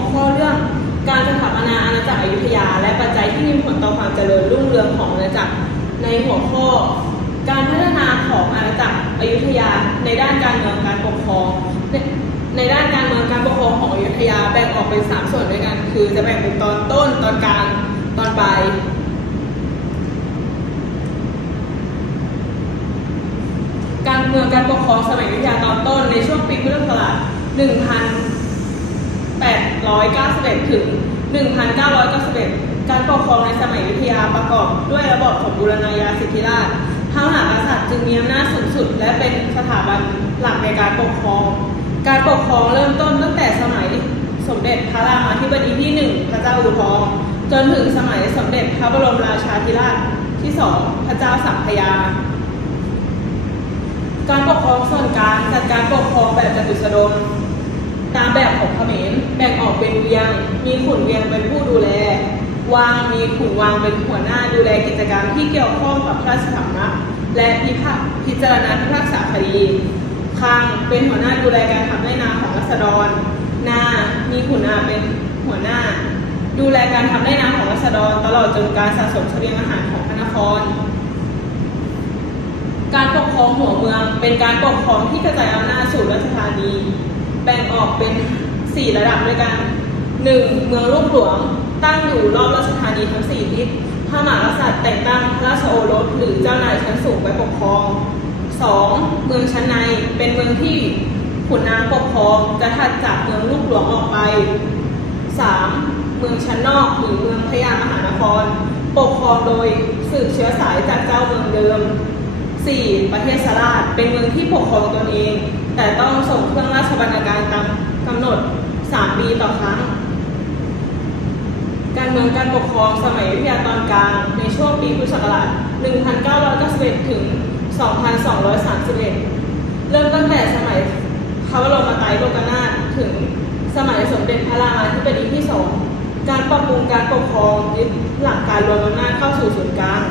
วข้อเรื่อง การสถาปนาอาณาจักรอยุธยา และปัจจัยที่มีผลต่อความเจริญรุ่งเรืองของอาณาจักรในหัวข้อ การพัฒนาของอาณาจักรอยุธยา ในด้านการเมืองการปกครองในด้านการเมืองการปกครองของอยุธยาแบ่งออกเป็นสามส่วนด้วยกัน คือจะแบ่งเป็นตอนต้นตอนกลางตอนปลายการเมืองการปกครองสมัยอยุธยาตอนต้นในช่วงปีพุทธศักราช 1891 ถึง 1991 การปกครองในสมัยอยุธยาประกอบด้วยระบอบของบูรณาญาสิทธิราชพระมหากษัตริย์จึงมีอำนาจสูงสุด และเป็นสถาบันหลักในการปกครอง การปกครองเริ่มต้นตั้งแต่สมัยสมเด็จพระรามาธิบดีที่หนึ่งพระเจ้าอู่ทอง จนถึงสมัยสมเด็จพระบรมราชาธิราชที่สองพระเจ้าสัพพยา การปกครองส่วนกลางจัดการปกครองแบบจตุสดม ตามแบบของเขมรแบ่งออกเป็นเวียง มีขุนเวียงเป็นผู้ดูแล วางมีขุนวางเป็นหัวหน้าดูแลกิจกรรมที่เกี่ยวข้องกับพระราชสำนักและพิพากพิจารณาพิพากษาคดีคางเป็นหัวหน้าดูแลการทำได้นาของรัษฎร นามีขุนนาเป็นหัวหน้า ดูแลการทำได้นาของรัษฎร ตลอดจนการสะสมเสบียงอาหารของพระนครการปกครองหัวเมืองเป็นการปกครองที่กระจายอำนาจสู่ราชธานี แบ่งออกเป็น 4 ระดับด้วยกัน 1. เมืองลูกหลวง ตั้งอยู่รอบราชธานีทั้ง4ทิศพระมหากษัตริย์แต่งตั้งราชโอรสหรือเจ้านายชั้นสูงไปปกครอง 2. เมืองชั้นในเป็นเมืองที่ขุนนางปกครองจะถัดจากเมืองลูกหลวงออกไป 3. เมืองชั้นนอกหรือเมืองพญามหานคร ปกครองโดยสืบเชื้อสายจากเจ้าเมืองเดิม 4. ประเทศสลาดเป็นเมืองที่ปกครองตนเอง แต่ต้องส่งเครื่องราชบรรณาการตามกำหนด 3 ปีต่อครั้ง การเมืองการปกครองสมัยอยุธยาตอนกลาง ในช่วงปีพุทธศักราช 1991 ถึง 2231 เริ่มตั้งแต่สมัยพระบรมไตรโลกนาถถึงสมัยสมเด็จพระรามาธิบดีที่สองการปรับปรุงการปกครองยึดหลักการรวมอำนาจเข้าสู่ศูนย์กลาง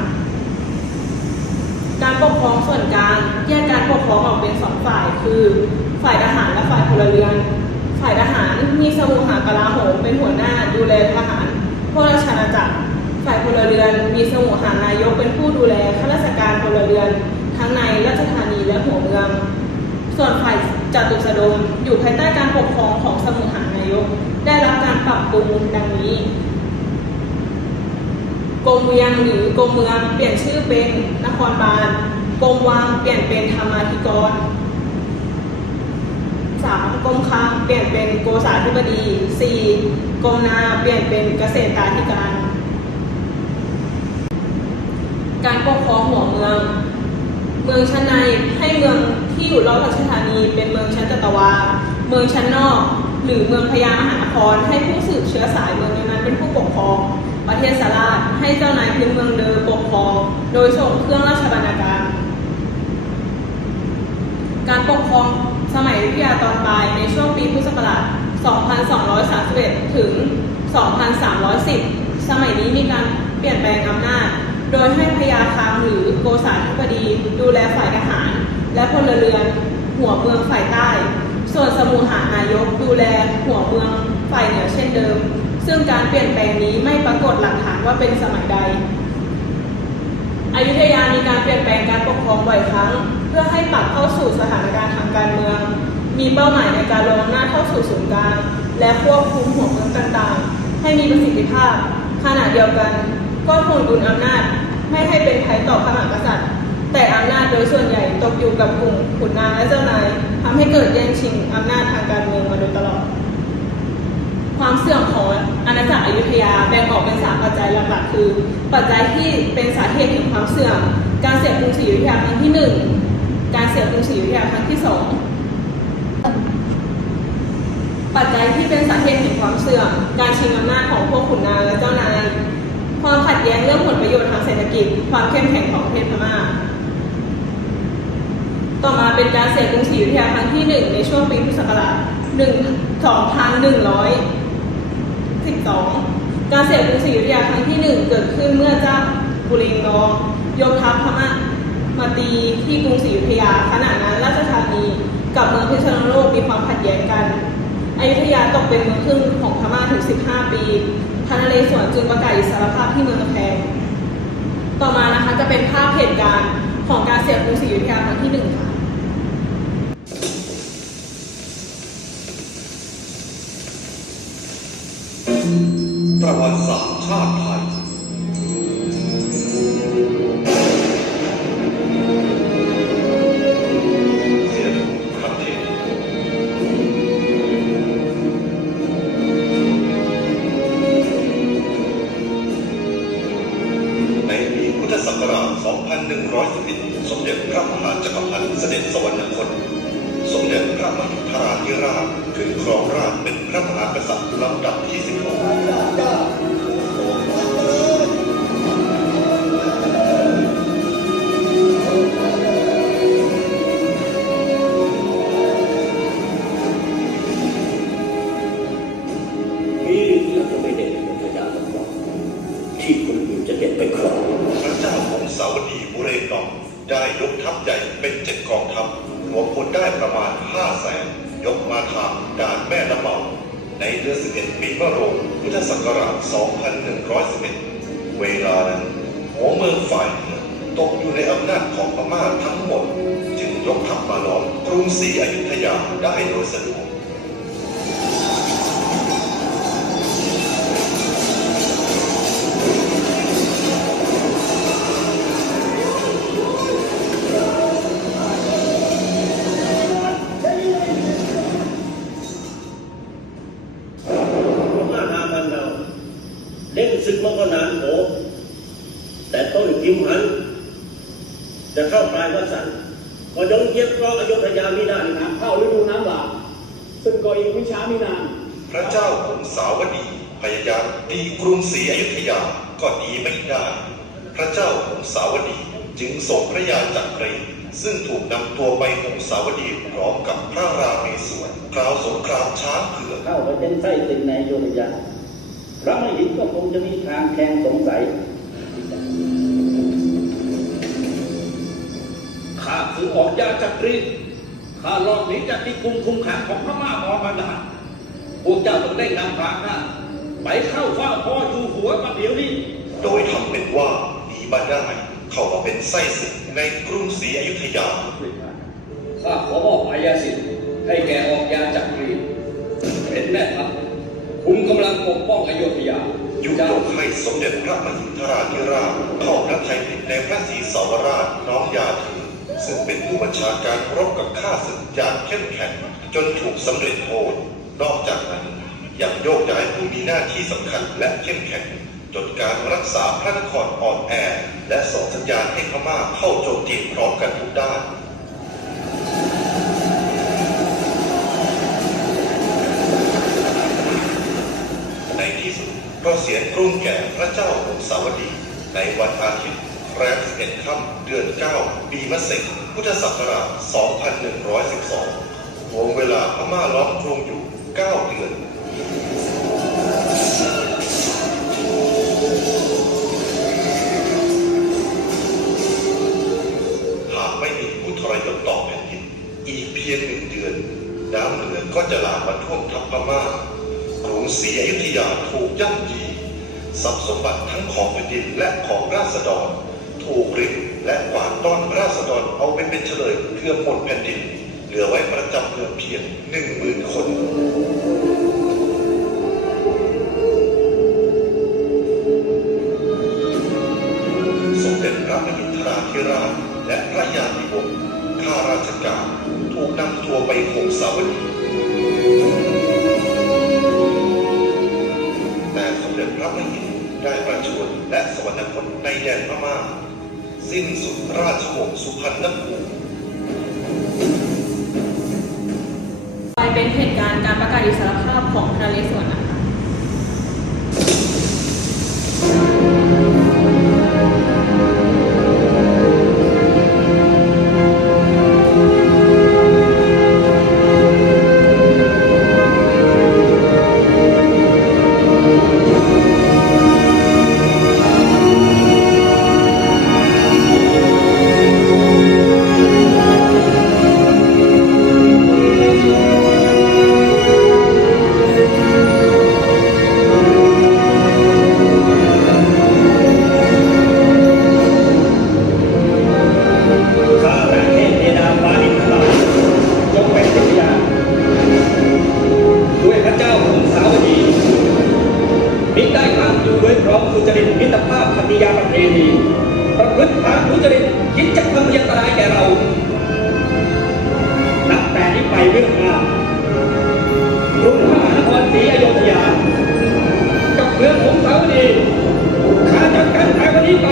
การปกครองส่วนกลางแยกการปกครองออกเป็นสองฝ่าย คือฝ่ายทหารและฝ่ายพลเรือน ฝ่ายทหารมีสมุหากลาโหมเป็นหัวหน้าดูแลทหารพวกราชอาณาจักร ฝ่ายพลเรือน มีสมุหานายกเป็นผู้ดูแลข้าราชการพลเรือน ทั้งในราชธานีและหัวเมือง ส่วนฝ่ายจตุสดมอยู่ภายใต้การปกครองของสมุหานายก ได้รับการปรับปรุงดังนี้ กรมเวียงหรือกรมเมืองเปลี่ยนชื่อเป็นนครบาลกรมวังเปลี่ยนเป็นธรรมาธิกรสามกรมคลังเปลี่ยนเป็นโกษาธิบดีสี่กรมนาเปลี่ยนเป็นเกษตราธิการ การปกครองหัวเมือง เมืองชั้นในให้เมืองที่อยู่รอบราชธานีเป็นเมืองชั้นจัตวา เมืองชั้นนอก หรือเมืองพญามหานครให้ผู้สืบเชื้อสายเมืองนั้นเป็นผู้ปกครอง ประเทศสาราชให้เจ้านายพื้นเมืองเดิมปกครอง โดยส่งเครื่องราชบรรณาการ การปกครองสมัยอยุธยาตอนปลายในช่วงปีพุทธศักราช 2231 ถึง 2310 สมัยนี้มีการเปลี่ยนแปลงอำนาจ โดยให้พญาคามหรือโกษาธิบดีดูแลฝ่ายทหาร และพลเรือนหัวเมืองฝ่ายใต้ ส่วนสมุหานายกดูแลหัวเมืองฝ่ายเหนือเช่นเดิม ซึ่งการเปลี่ยนแปลงนี้ไม่ปรากฏหลักฐานว่าเป็นสมัยใดอยุธยามีการเปลี่ยนแปลงการปกครองบ่อยครั้ง เพื่อให้ปรับเข้าสู่สถานการณ์ทางการเมือง มีเป้าหมายในการรวมอำนาจเข้าสู่ศูนย์กลาง และควบคุมหัวเมืองต่างๆ ให้มีประสิทธิภาพ ขณะเดียวกันก็คงดุลอำนาจไม่ให้เป็นภัยต่อพระมหากษัตริย์ แต่อำนาจโดยส่วนใหญ่ตกอยู่กับกลุ่มขุนนางและเจ้านายทำให้เกิดแย่งชิงอำนาจทางการเมืองมาโดยตลอด ความเสื่อมของอาณาจักรอยุธยาแบ่งออกเป็นสามปัจจัยหลักๆคือ ปัจจัยที่เป็นสาเหตุแห่งความเสื่อม การเสียกรุงศรีอยุธยาครั้งที่หนึ่งการเสียกรุงศรีอยุธยาครั้งที่สองปัจจัยที่เป็นสาเหตุแห่งความเสื่อม การชิงอำนาจของพวกขุนนางและเจ้านาย ความขัดแย้งเรื่องผลประโยชน์ทางเศรษฐกิจ ความเข้มแข็งของประเทศพม่า ต่อมาเป็นการเสียกรุงศรีอยุธยาครั้งที่หนึ่งในช่วงปีพุทธศักราชหนึ่ งสองพันหนึ่งร้อยสิบสองการเสียกรุงศรีอยุธยาครั้งที่หนึ่งเกิดขึ้นเมื่อเจ้าบุริงนอง ยกทัพพม่ามาตีที่กรุงศรีอยุธยาขณะนั้นราชธานีกับเมืองพิษณุโลกมีความขัดแย้งกันอยุธยาตกเป็นเมืองขึ้นของพม่าถึง 15 ปีพระนเรศวรจึงประกาศอิสรภาพที่เมืองแพง ต่อมานะคะจะเป็นภาพเหตุการณ์ของการเสียกรุงศรีอยุธยาครั้งที่หนึ่งค่ะ ประวัติศาสตร์ชาติ เด็ดไปครองพระเจ้าของสาวดีบุเรนองได้ยกทัพใหญ่เป็นเจ็ดกองทัพรวมพลได้ประมาณห้าแสนยกมาทางด่านแม่น้ำเมา ในเดือน11ปีมะโรงพุทธศักราช 2111 เวลานั้นหัวเมืองฝ่ายเหนือตกอยู่ในอำนาจของพม่าทั้งหมด จึงยกทัพมาล้อมกรุงศรีอยุธยาได้โดยสะดวก ช้าไม่นาน พระเจ้าของสาวดีพยายามตีกรุงศรีอยุธยาก็ดีไม่ได้ พระเจ้าของสาวดีจึงส่งพระยาจักรีซึ่งถูกนำตัวไปหงสาวดีพร้อมกับพระราเมศวรคราวสงครามช้างเผือกเข้าไปเป็นไส้ติ่งในโยนิยาพระไม่เห็นก็คงจะมีทางแคลงสงสัยข้าคือออกยาจักรีข้ารอดหนีจากที่คุมคุมขังของพม่ามอมาดา พวกเจ้าต้องได้นำพาข้าไปเข้าเฝ้าพ่ออยู่หัวมาเดี๋ยวนี้โดยทำเป็นว่าหนีมาได้เข้ามาเป็นไส้ศึกในกรุงศรีอยุธยาข้าขอมอบอายาสิทธิ์ให้แก่ออกยาจักรีเป็นแม่ทัพคุมกำลังปกป้องอโยธยายุยกให้สมเด็จพระมหินทราธิราชเข้าพระไทยผิดในพระศรีสาวราชน้องยาถือซึ่งเป็นผู้บัญชาการรบกับข้าศึกอย่างเข้มแข็งจนถูกสำเร็จโทษ นอกจากนั้นยังโยกย้ายผู้มีหน้าที่สำคัญและเข้มแข็งจนการรักษาพระนครอ่อนแอ และส่งสัญญาณให้พม่าเข้าโจมตีพร้อมกันทุกด้านในที่สุดก็เสียกรุงแก่พระเจ้าองสาวดี ในวันอาทิตย์แรม11ค่ำเดือน 9 ปีมะเสงพุทธศักราช 2112 วงเวลาพม่าล้อม ษฎร ถูกริบและกวาดต้อนราษฎรเอาไปเป็นเฉลยเพื่อหมดแผ่นดิน เหลือไว้ประจำเมืองเพียงหนึ่งหมื่นคนสมเด็จพระมหินทราธิราชและพระยาธิวงศ์ข้าราชการถูกนำตัวไปหงสาวดีแต่สมเด็จพระมหิน ได้ประชวรและสวรรคตในแดนพม่า สิ้นสุดราชวงศ์สุพรรณภูมิไปเป็นเหตุการณ์การประกาศอิสรภาพของพระนเรศวร ทุจริตมิตรภาพธรรยาประเพณีประพฤติทางทุจริตยิดจัะทำยันตรายแก่เรานับแต่นี้ไปเรื่องงานกรุงมหานครศรีอยุธยา กับเมืองของเขาดีข้าจะกันหายวันนี้ไป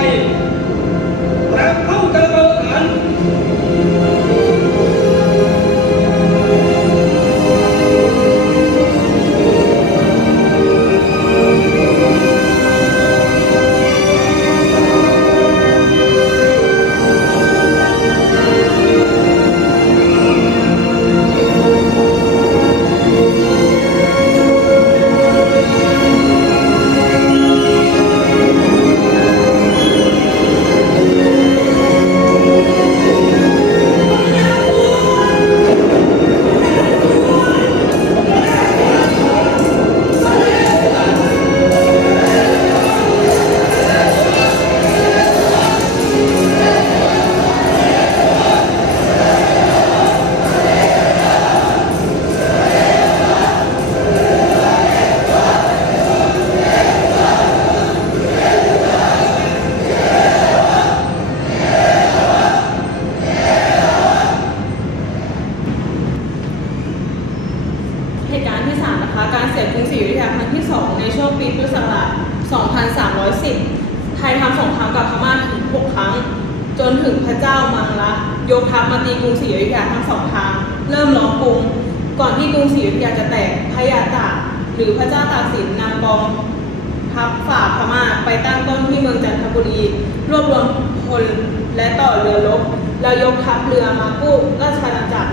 ทัพเรือมากู้ราชอาณาจักร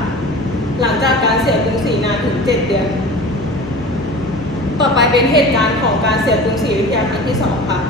หลังจากการเสียกรุงศรีนานถึง7เดือน ต่อไปเป็นเหตุการณ์ของการเสียกรุงศรีอยุธยาครั้งที่สองค่ะ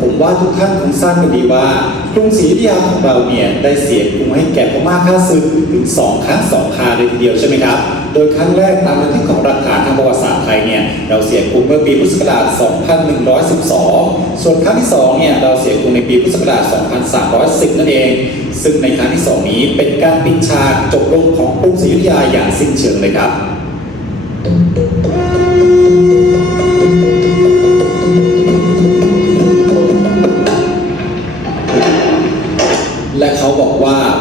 ผมว่าทุกท่านคงทราบกันดีว่า กรุงศรีอยุธยาของเราเนี่ยได้เสียกรุงให้แก่พม่าข้าศึกถึงสองครั้งสองคราเลยทีเดียวใช่ไหมครับ โดยครั้งแรกตามบันทึกของหลักฐานทางประวัติศาสตร์ไทยเนี่ยเราเสียกรุงเมื่อปีพุทธศักราช 2112 ส่วนครั้งที่สองเนี่ยเราเสียกรุงในปีพุทธศักราช 2310 นั่นเอง ซึ่งในครั้งที่สองนี้เป็นการปิดฉากจบลงของกรุงศรีอยุธยาอย่างสิ้นเชิงเลยครับ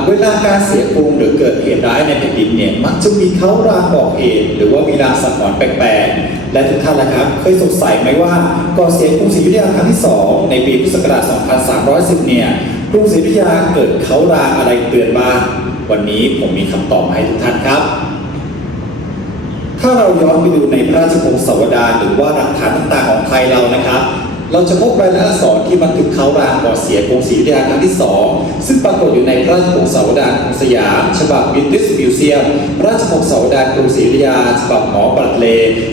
เวลาการเสียกรุงหรือเกิดเหตุร้ายในแผ่นดินเนี่ยมักจะมีเขารางบอกเหตุหรือว่ามีรางสังหรณ์แปลกๆ และทุกท่านละครับ เคยสงสัยไหมว่าก่อนเสียกรุงศรีอยุธยาครั้งที่ 2 ในปีพุทธศักราช 2310 เนี่ยกรุงศรีอยุธยาเกิดเขารางอะไรเตือนบ้างวันนี้ผมมีคำตอบมาให้ทุกท่านครับ ถ้าเราย้อนไปดูในพระราชพงศาวดารหรือว่าหลักฐานต่างๆของไทยเรานะครับ เราจะพบรายละอักษรที่บันทึกเขารางก่อเสียกรุงศรีอยุธยาครั้งที่สองซึ่งปรากฏอยู่ในพระราชพงศาวดารกรุงสยาม ฉบับบิทิสมิวเซียมพระราชพงศาวดารกรุงศรีอยุธยา ฉบับหมอปรัดเล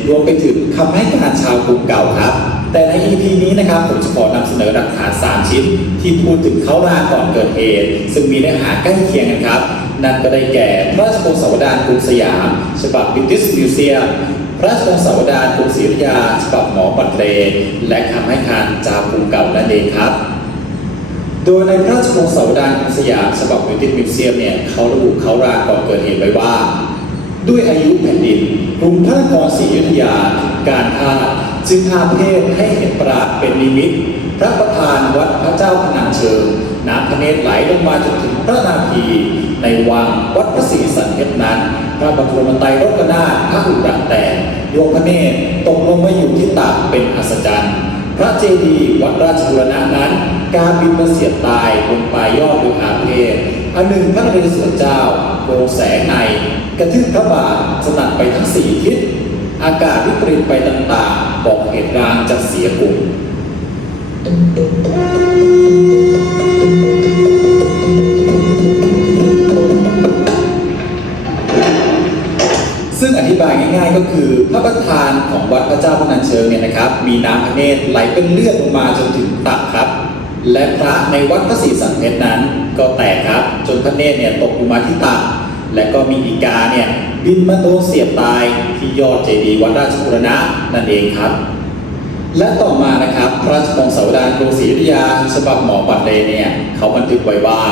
รวมไปถึงคำให้การชาวกรุงเก่าครับ แต่ใน EP นี้นะครับผมจะขอนำเสนอหลักฐาน 3 ชิ้น ที่พูดถึงเขารางก่อนเกิดเหตุ ซึ่งมีเนื้อหาใกล้เคียงกันครับนั่นก็ได้แก่พระราชพงศาวดารกรุงสยาม ฉบับ British Museum พระ ราชพงศาวดารกรุงศรีอยุธยาฉบับหมอปัตเตรและคำให้การจากกรุงเก่านั่นเองครับ โดยในพระราชพงศาวดารกรุงสยามฉบับ British Museum เนี่ยเขาระบุเขารางก่อนเกิดเหตุไว้ว่า ด้วยอายุแผ่นดินกรุงพระนครศรีอยุธยาการท่าจึงอาเพศให้เห็นปราดเป็นนิมิต พระประธานวัดพระเจ้าพนังเชิงน้ำพระเนตรไหลลงมาจนถึงพระนาภี ในวังวัดพระศรีสันเพชรนั้นพระบรมไตรรกนาถพระอุรังแต่ดวงพระเนตรตกลงมาอยู่ที่ตักเป็นอัศจรรย์ พระเจดีย์วัดราชบูรณะนั้น การบินมาเสียดตายบนปลายยอดด้วยอาเพศอันหนึ่งพระนเรศวรเจ้าโปรงแสงในกระทึกพระบาทสนั่นไปทั้งสี่ทิศอากาศวิปริตไปต่างๆ บอกเหตุการางจะเสียกรุง ธิบายง่ายๆ ก็คือพระประธานของวัดพระเจ้าพนันเชิงเนี่ยนะครับ มีน้ำพระเนตรไหลเป็นเลือดลงมาจนถึงตักครับ และพระในวัดพระศรีสันเพชรนั้น ก็แตกครับ จนพระเนตรเนี่ยตกลงมาที่ตักและก็มีอีกาเนี่ยบินมาโดนเสียบตายที่ยอดเจดีย์วัดราชบูรณะนั่นเองครับ และต่อมานะครับ พระราชวงศ์สาวดารกรุงศรีอยุธยาฉบับหมอปัดเลเนี่ยเขาบันทึกไว้ว่า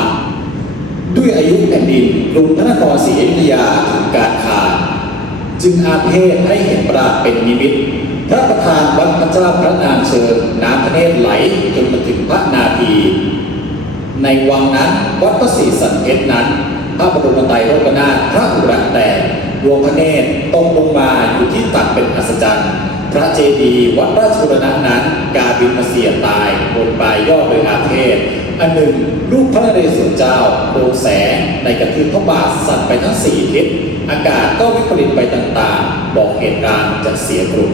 ด้วยอายุแผ่นดินกรุงพระนครศรีอยุธยาถึงการขาด จึงอาเพศให้เห็นปราดเป็นนิมิต พระประธานวัดพระเจ้าพระนางเชิญน้ำพระเนตรไหลจนมาถึงพระนาภีในวังนั้นวัดพระศรีสันเพชรนั้น พระบรมไตรโลกนาถพระอุระแตกดวงพระเนตรตกลงมาอยู่ที่ตักเป็นอัศจรรย์พระเจดีย์วัดราชบุรณะนั้นกาบินมาเสียตายบนปลายยอดโดยอาเพศอันหนึ่งรูปพระนเรศวรเจ้าโปร่งแสงในกระทือพระบาทสั่นไปทั้งสี่ทิศ อากาศก็วิปริตไปต่างๆ บอกเหตุการณ์จะเสียกรุง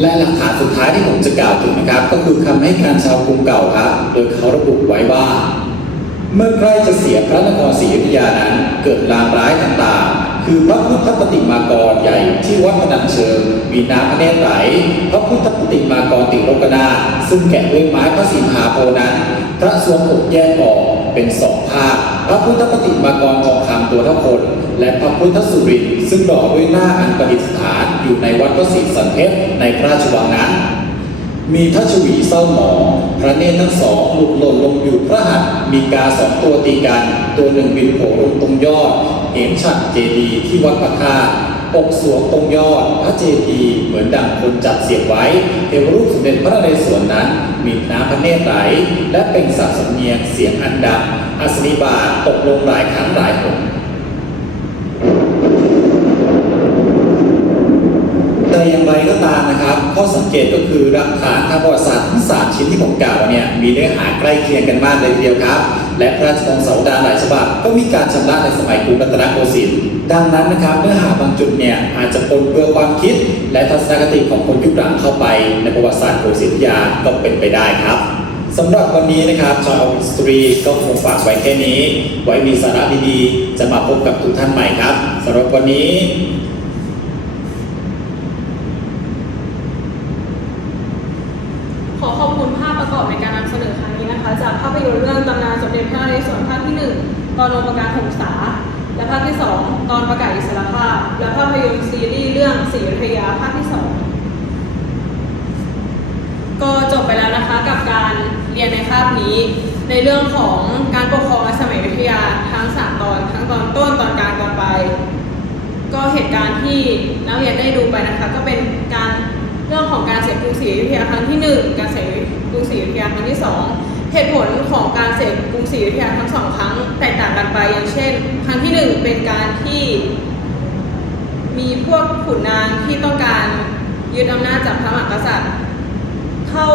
และหลักฐานสุดท้ายที่ผมจะกล่าวถึงนะครับ ก็คือคำให้การชาวกรุงเก่าครับ โดยเขาระบุไว้ว่า เมื่อใกล้จะเสียพระนครศรีอยุธยานั้น เกิดลางร้ายต่างๆ คือพระพุทธปฏิมากรใหญ่ที่วัดพนัญเชิงมีน้ำพระเนตรไหลพระพุทธปฏิมากรติโลกนา ซึ่งแกะด้วยไม้พระสีมหาโพนั้นพระสวงอกแยกออก เป็นสองภาคพระพุทธปฏิมากรทองคำตัวเท่าคน และพระพุทธสุรินซึ่งหล่อด้วยหน้าอันประดิษฐานอยู่ในวัดพระศรีสันเพชรในพระราชวังนั้น มีพระชวีเศร้าหมองพระเนตรทั้งสองหลุดหล่นลงอยู่พระหัตถ์มีกาสองตัวตีกัน ตัวหนึ่งบินโผล่ลงตรงยอด เห็นฉัดเจดีย์ที่วัดพระธาตุ อกสวงตรงยอดพระเจดีย์เหมือนดังคนจัดเสียบไว้เทวรูปสมเด็จพระนเรศวรนั้น มีน้ำพระเนตรไหล และเป็นสัตว์สำเนียงเสียงอันดังอัศนีบาตตกลงหลายครั้งหลายหนแต่อย่างไรก็ตามนะครับข้อสังเกตก็คือหลักฐานทางประวัติศาสตร์ทั้งสามชิ้นที่ผมกล่าวเนี่ยมีเนื้อหาใกล้เคียงกันมากเลยทีเดียวครับ และพระราชวังเสาดาหลายฉบับก็มีการชำระในสมัยกรุงรัตนโกสินทร์ดังนั้นนะครับเนื้อหาบางจุดเนี่ยอาจจะปนเปื้อนความคิด และทัศนคติของคนยุคหลังเข้าไปในประวัติศาสตร์โกสินทร์ยาก็เป็นไปได้ครับสำหรับวันนี้นะครับชาวสตรีก็คงฝากไว้แค่นี้ ไว้มีสาระดีๆ จะมาพบกับทุกท่านใหม่ครับสำหรับวันนี้ ขอขอบคุณภาพประกอบในการนำเสนอครั้งนี้นะคะ จากภาพยนตร์เรื่องตำนานสมเด็จพระนเรศวรภาคที่ 1 ตอนองค์การหงษา และภาคที่ 2 ตอนประกาศอิสรภาพ และภาพยนตร์ซีรีส์เรื่องศรีอยุธยาภาคที่ 2 ก็จบไปแล้วนะคะกับการเรียนในคาบนี้ ในเรื่องของการปกครองในสมัยอยุธยาทั้งสามตอน ทั้งตอนต้นตอนกลางตอนปลายก็เหตุการณ์ที่นักเรียนได้ดูไปนะคะก็เป็นการเรื่องของการเสียกรุงศรีอยุธยาครั้งที่หนึ่งการเสียกรุงศรีอยุธยาครั้งที่สอง เหตุผลของการเสียกรุงศรีอยุธยาทั้งสองครั้งแตกต่างกันไปอย่างเช่น ครั้งที่หนึ่งเป็นการที่มีพวกขุนนางที่ต้องการยึดอำนาจจากพระมหากษัตริย์ เข้า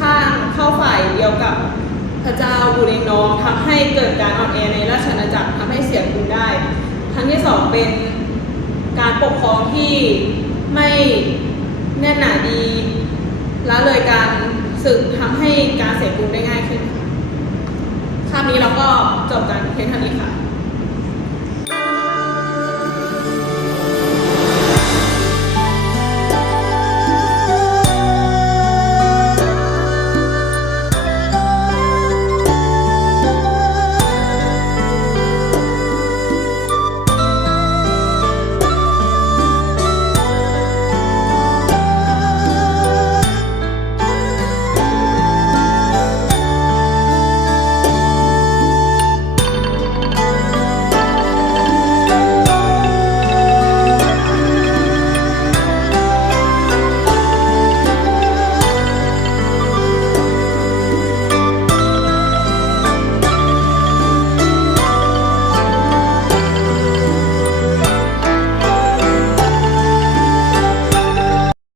ข้างเข้าฝ่ายเดียวกับพระเจ้าบุรงนองทำให้เกิดการอ่อนแอในราชอาณาจักรทำให้เสียกรุงได้ ครั้งที่สองเป็นการปกครองที่ไม่แน่นหนาดีละเลยการ ซึ่งทำให้การเสียกรุงได้ง่ายขึ้นค่ะคาวนี้เราก็จบกันเพียงเท่านี้ค่ะ